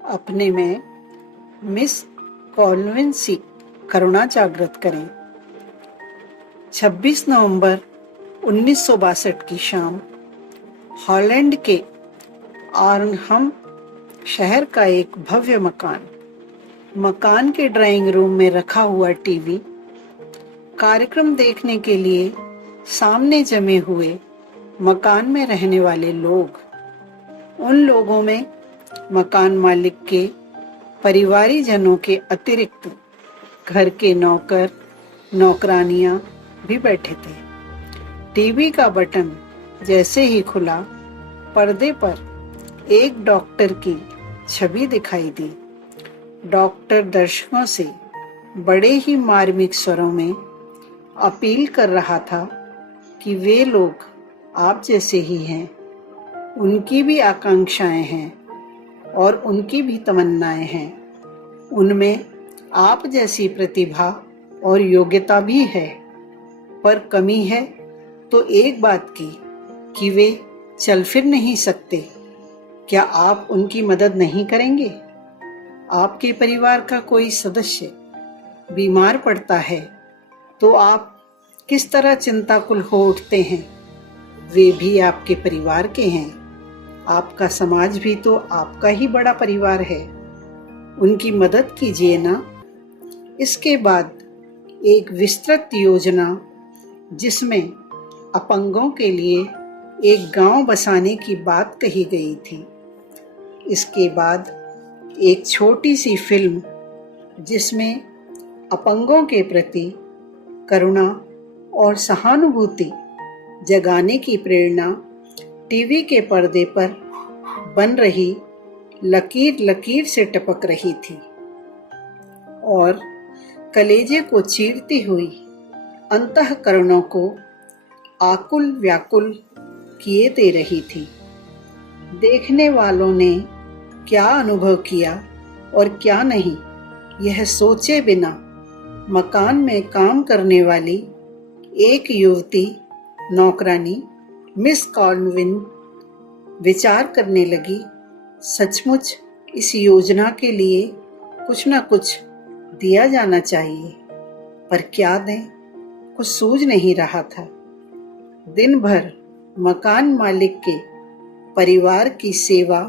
अपने में miss Colvin सी करुणा जागृत करें। 26 नवंबर 1962 की शाम हॉलैंड के आर्नहम शहर का एक भव्य मकान के ड्राइंग रूम में रखा हुआ टीवी कार्यक्रम देखने के लिए सामने जमे हुए मकान में रहने वाले लोग, उन लोगों में मकान मालिक के परिवारी जनों के अतिरिक्त घर के नौकर नौकरानियां भी बैठे थे। टीवी का बटन जैसे ही खुला, पर्दे पर एक डॉक्टर की छवि दिखाई दी। डॉक्टर दर्शकों से बड़े ही मार्मिक स्वरों में अपील कर रहा था कि वे लोग आप जैसे ही हैं, उनकी भी आकांक्षाएं हैं और उनकी भी तमन्नाएं हैं। उनमें आप जैसी प्रतिभा और योग्यता भी है, पर कमी है तो एक बात की कि वे चल फिर नहीं सकते। क्या आप उनकी मदद नहीं करेंगे? आपके परिवार का कोई सदस्य बीमार पड़ता है तो आप किस तरह चिंताकुल हो उठते हैं। वे भी आपके परिवार के हैं। आपका समाज भी तो आपका ही बड़ा परिवार है। उनकी मदद कीजिए ना। इसके बाद एक विस्तृत योजना, जिसमें अपंगों के लिए एक गांव बसाने की बात कही गई थी। इसके बाद एक छोटी सी फिल्म, जिसमें अपंगों के प्रति करुणा और सहानुभूति जगाने की प्रेरणा टीवी के पर्दे पर बन रही लकीर लकीर से टपक रही थी और कलेजे को चीरती हुई अंतःकरणों को आकुल व्याकुल किए दे रही थी। देखने वालों ने क्या अनुभव किया और क्या नहीं, यह सोचे बिना मकान में काम करने वाली एक युवती नौकरानी मिस कॉल्विन विचार करने लगी। सचमुच इस योजना के लिए कुछ न कुछ दिया जाना चाहिए, पर क्या दें, कुछ सूझ नहीं रहा था। दिन भर मकान मालिक के परिवार की सेवा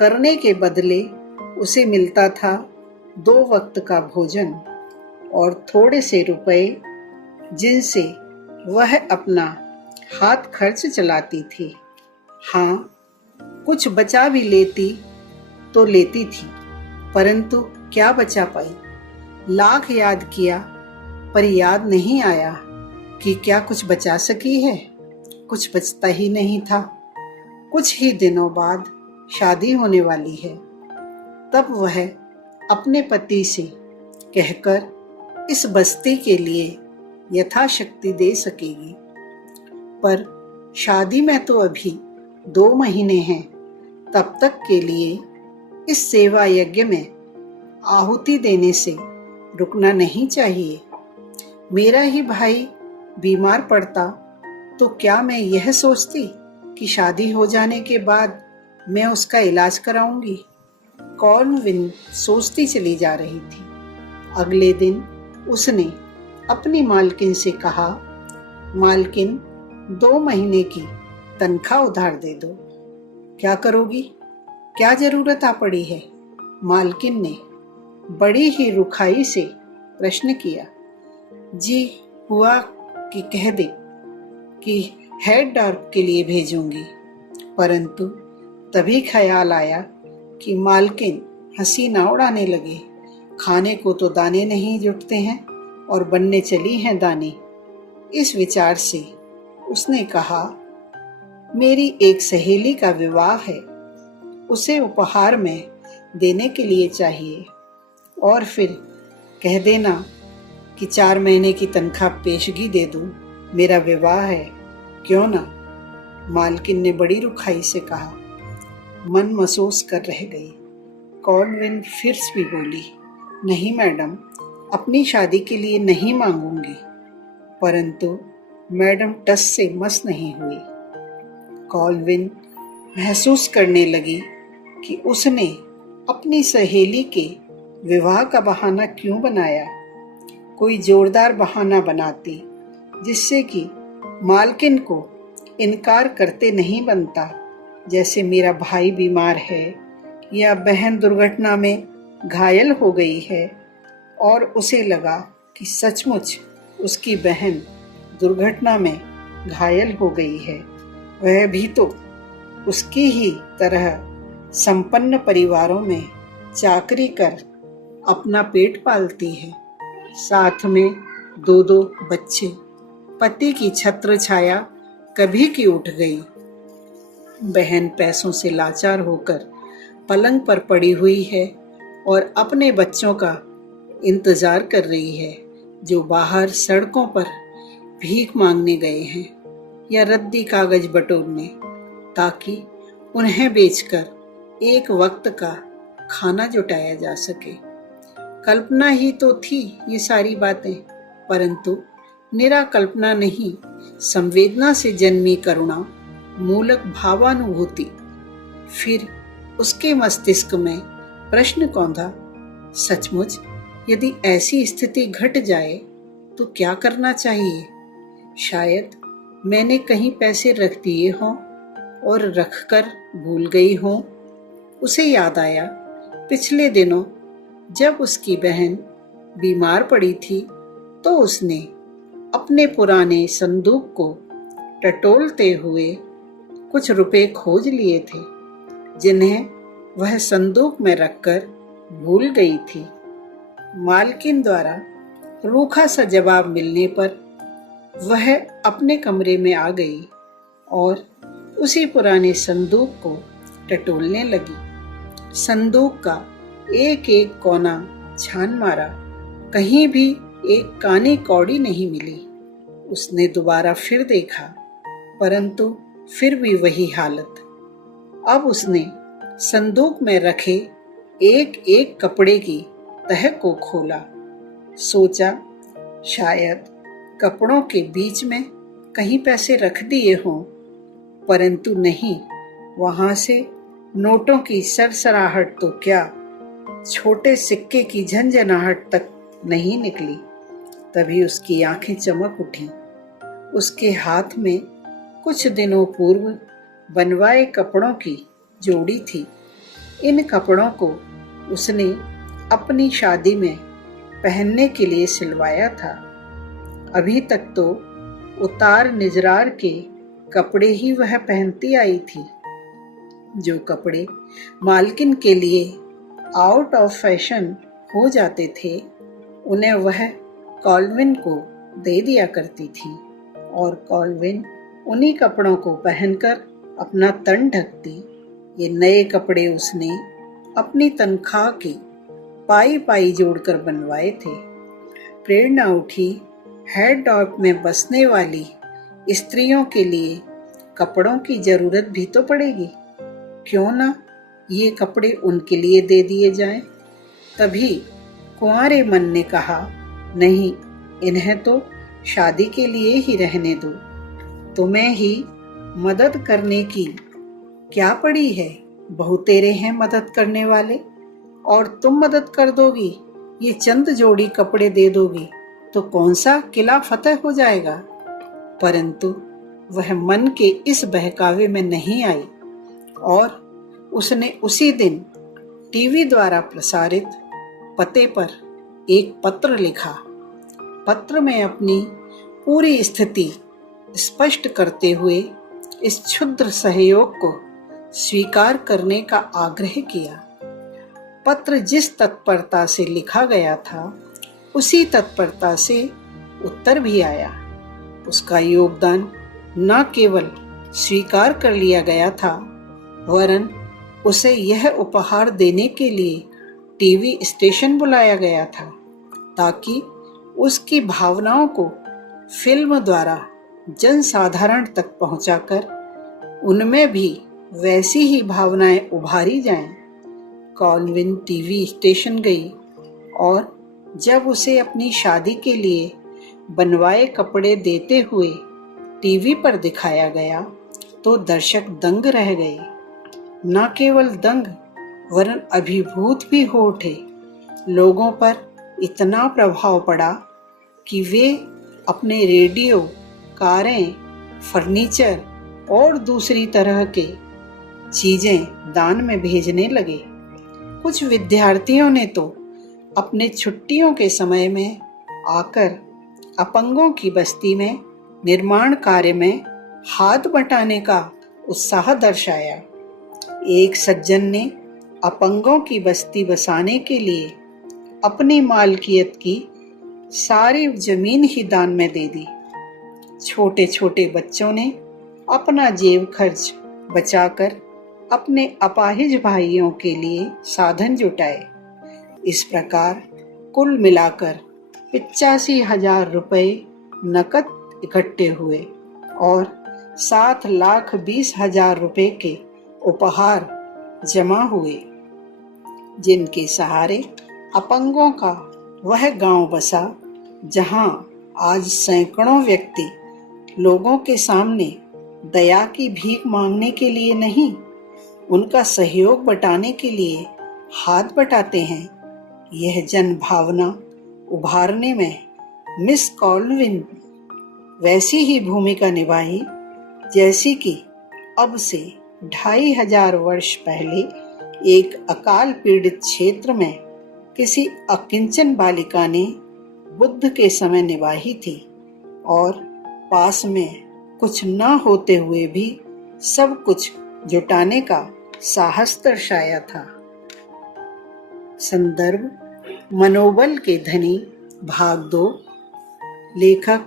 करने के बदले उसे मिलता था 2 वक्त का भोजन और थोड़े से रुपए, जिनसे वह अपना हाथ खर्च चलाती थी। हाँ, कुछ बचा भी लेती तो लेती थी, परंतु क्या बचा पाई। लाख याद किया, पर याद नहीं आया कि क्या कुछ बचा सकी है। कुछ बचता ही नहीं था। कुछ ही दिनों बाद शादी होने वाली है। तब वह अपने पति से कहकर इस बस्ती के लिए यथाशक्ति दे सकेगी, पर शादी में तो अभी 2 महीने हैं। तब तक के लिए इस सेवा यज्ञ में आहुति देने से रुकना नहीं चाहिए। मेरा ही भाई बीमार पड़ता तो क्या मैं यह सोचती कि शादी हो जाने के बाद मैं उसका इलाज कराऊंगी। कॉल्विन सोचती चली जा रही थी। अगले दिन उसने अपनी मालकिन से कहा, मालकिन, 2 महीने की तनख्वाह उधार दे दो। क्या करोगी? क्या जरूरत आ पड़ी है? मालकिन ने बड़ी ही रुखाई से प्रश्न किया। जी, हुआ कि कह दे कि हेड डार्क के लिए भेजूंगी। परंतु तभी ख्याल आया कि मालकिन हंसी ना उड़ाने लगे। खाने को तो दाने नहीं जुटते हैं और बनने चली हैं दाने। इस विचार से उसने कहा, मेरी एक सहेली का विवाह है, उसे उपहार में देने के लिए चाहिए, और फिर कह देना कि 4 महीने की तनख्वाह पेशगी दे दूं, मेरा विवाह है, क्यों ना। मालकिन ने बड़ी रुखाई से कहा। मन महसूस कर रह गई। कॉल्विन फिर भी बोली, नहीं मैडम, अपनी शादी के लिए नहीं मांगूंगी। परंतु मैडम टस से मस नहीं हुई। कॉल्विन महसूस करने लगी कि उसने अपनी सहेली के विवाह का बहाना क्यों बनाया? कोई जोरदार बहाना बनाती जिससे कि मालकिन को इनकार करते नहीं बनता, जैसे मेरा भाई बीमार है या बहन दुर्घटना में घायल हो गई है, और उसे लगा कि सचमुच उसकी बहन दुर्घटना में घायल हो गई है। वह भी तो उसकी ही तरह संपन्न परिवारों में चाकरी कर अपना पेट पालती है, साथ में 2 बच्चे। पति की छत्र छाया कभी की उठ गई। बहन पैसों से लाचार होकर पलंग पर पड़ी हुई है और अपने बच्चों का इंतजार कर रही है, जो बाहर सड़कों पर भीख मांगने गए हैं या रद्दी कागज बटोरने, ताकि उन्हें बेचकर एक वक्त का खाना जुटाया जा सके। कल्पना ही तो थी ये सारी बातें, परंतु निरा कल्पना नहीं, संवेदना से जन्मी करुणा, मूलक भावानुभूति। फिर उसके मस्तिष्क में प्रश्न कौंधा, सचमुच यदि ऐसी स्थिति घट जाए तो क्या करना चाहिए? शायद मैंने कहीं पैसे रख दिए हों और रखकर भूल गई हों। उसे याद आया पिछले दिनों जब उसकी बहन बीमार पड़ी थी तो उसने अपने पुराने संदूक को टटोलते हुए कुछ रुपए खोज लिए थे, जिन्हें वह संदूक में रखकर भूल गई थी। मालकिन द्वारा रूखा सा जवाब मिलने पर वह अपने कमरे में आ गई और उसी पुराने संदूक को टटोलने लगी। संदूक का एक एक कोना छान मारा, कहीं भी एक कानी कौड़ी नहीं मिली। उसने दोबारा फिर देखा, परंतु फिर भी वही हालत। अब उसने संदूक में रखे एक एक कपड़े की तह को खोला। सोचा शायद कपड़ों के बीच में कहीं पैसे रख दिए हों, परंतु नहीं, वहां से नोटों की सरसराहट तो क्या, छोटे सिक्के की झंझनाहट तक नहीं निकली। तभी उसकी आंखें चमक उठी। उसके हाथ में कुछ दिनों पूर्व बनवाए कपड़ों की जोड़ी थी। इन कपड़ों को उसने अपनी शादी में पहनने के लिए सिलवाया था। अभी तक तो उतार निजरार के कपड़े ही वह पहनती आई थी। जो कपड़े मालकिन के लिए आउट ऑफ फैशन हो जाते थे, उन्हें वह कॉल्विन को दे दिया करती थी और कॉल्विन उन्हीं कपड़ों को पहनकर अपना तन ढकती। ये नए कपड़े उसने अपनी तनख्वाह की पाई पाई जोड़कर बनवाए थे। प्रेरणा उठी, हेडडॉप में बसने वाली स्त्रियों के लिए कपड़ों की जरूरत भी तो पड़ेगी, क्यों ना ये कपड़े उनके लिए दे दिए जाएं। तभी कुंवारे मन ने कहा, नहीं, इन्हें तो शादी के लिए ही रहने दो। तुम्हें ही मदद करने की क्या पड़ी है, बहुतेरे हैं मदद करने वाले, और तुम मदद कर दोगी, ये चंद जोड़ी कपड़े दे दोगी तो कौन सा किला फतेह हो जाएगा। परंतु वह मन के इस बहकावे में नहीं आई और उसने उसी दिन टीवी द्वारा प्रसारित पते पर एक पत्र लिखा। पत्र में अपनी पूरी स्थिति स्पष्ट करते हुए इस क्षुद्र सहयोग को स्वीकार करने का आग्रह किया। पत्र जिस तत्परता से लिखा गया था, उसी तत्परता से उत्तर भी आया। उसका योगदान न केवल स्वीकार कर लिया गया था, वरन उसे यह उपहार देने के लिए टीवी स्टेशन बुलाया गया था, ताकि उसकी भावनाओं को फिल्म द्वारा जनसाधारण तक पहुंचाकर उनमें भी वैसी ही भावनाएं उभारी जाएं। कॉल्विन टीवी स्टेशन गई और जब उसे अपनी शादी के लिए बनवाए कपड़े देते हुए टीवी पर दिखाया गया तो दर्शक दंग रह गए। न केवल दंग, वरन अभिभूत भी हो उठे। लोगों पर इतना प्रभाव पड़ा कि वे अपने रेडियो, कारें, फर्नीचर और दूसरी तरह के चीजें दान में भेजने लगे। कुछ विद्यार्थियों ने तो अपने छुट्टियों के समय में आकर अपंगों की बस्ती में निर्माण कार्य में हाथ बटाने का उत्साह दर्शाया। एक सज्जन ने अपंगों की बस्ती बसाने के लिए अपनी मालकियत की सारी जमीन ही दान में दे दी। छोटे छोटे बच्चों ने अपना जेब खर्च बचाकर अपने अपाहिज भाइयों के लिए साधन जुटाए। इस प्रकार कुल मिलाकर 85,000 रुपये नकद इकट्ठे हुए और 7,20,000 रुपये के उपहार जमा हुए, जिनके सहारे अपंगों का वह गांव बसा जहां आज सैकड़ों व्यक्ति लोगों के सामने दया की भीख मांगने के लिए नहीं, उनका सहयोग बटाने के लिए हाथ बटाते हैं। यह जन भावना उभारने में मिस कॉल्विन वैसी ही भूमिका निभाई जैसी कि अब से 2,500 वर्ष पहले एक अकाल पीड़ित क्षेत्र में किसी अकिंचन बालिका ने बुद्ध के समय निभाई थी और पास में कुछ न होते हुए भी सब कुछ जुटाने का साहस दर्शाया था। संदर्भ मनोबल के धनी भाग 2। लेखक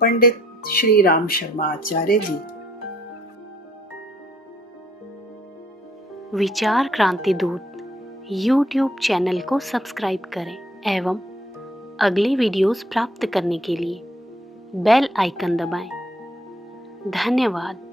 पंडित श्री राम शर्मा आचार्य जी। विचार क्रांति दूत YouTube चैनल को सब्सक्राइब करें एवं अगली वीडियोस प्राप्त करने के लिए बेल आइकन दबाएं। धन्यवाद।